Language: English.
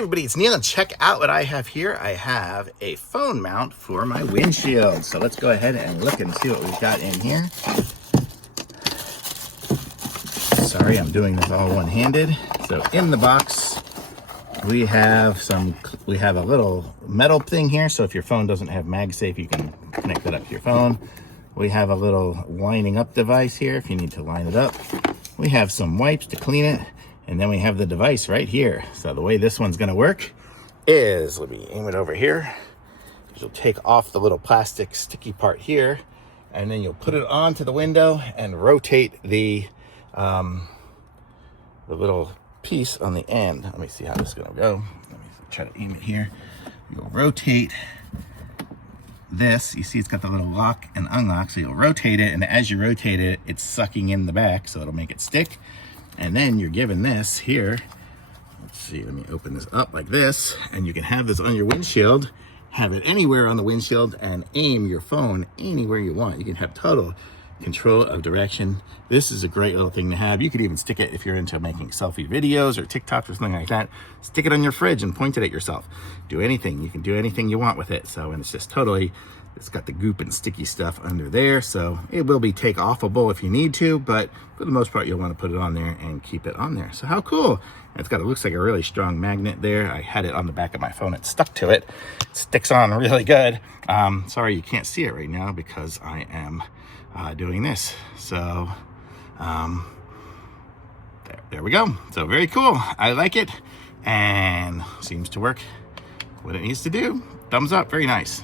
everybody, it's Neil, and check out what I have here. I have a phone mount for my windshield. So let's go ahead and look and see what we've got in here. Sorry, I'm doing this all one-handed. So in the box, we have a little metal thing here. So if your phone doesn't have Magsafe, you can connect it up to your phone. We have a little lining up device here if you need to line it up. We have some wipes to clean it. And then we have the device right here. So the way this one's gonna work is, let me aim it over here. You'll take off the little plastic sticky part here, and then you'll put it onto the window and rotate the little piece on the end. Let me see how this is gonna go. Let me try to aim it here. You'll rotate this. You see it's got the little lock and unlock, so you'll rotate it, and as you rotate it, it's sucking in the back, so it'll make it stick. And then you're given this here. Let's see, let me open this up like this, and you can have this on your windshield, have it anywhere on the windshield, and aim your phone anywhere you want. You can have total control of direction. This is a great little thing to have. You could even stick it if you're into making selfie videos or TikToks or something like that. Stick it on your fridge and point it at yourself. Do anything. You can do anything you want with it. So, and it's just totally, it's got the goop and sticky stuff under there, so it will be take offable if you need to, but for the most part, you'll want to put it on there and keep it on there. So how cool. It's got, it looks like a really strong magnet there. I had it on the back of my phone. It stuck to it. It sticks on really good. Sorry, you can't see it right now because I am doing this. So there we go. So very cool. I like it and seems to work what it needs to do. Thumbs up, very nice.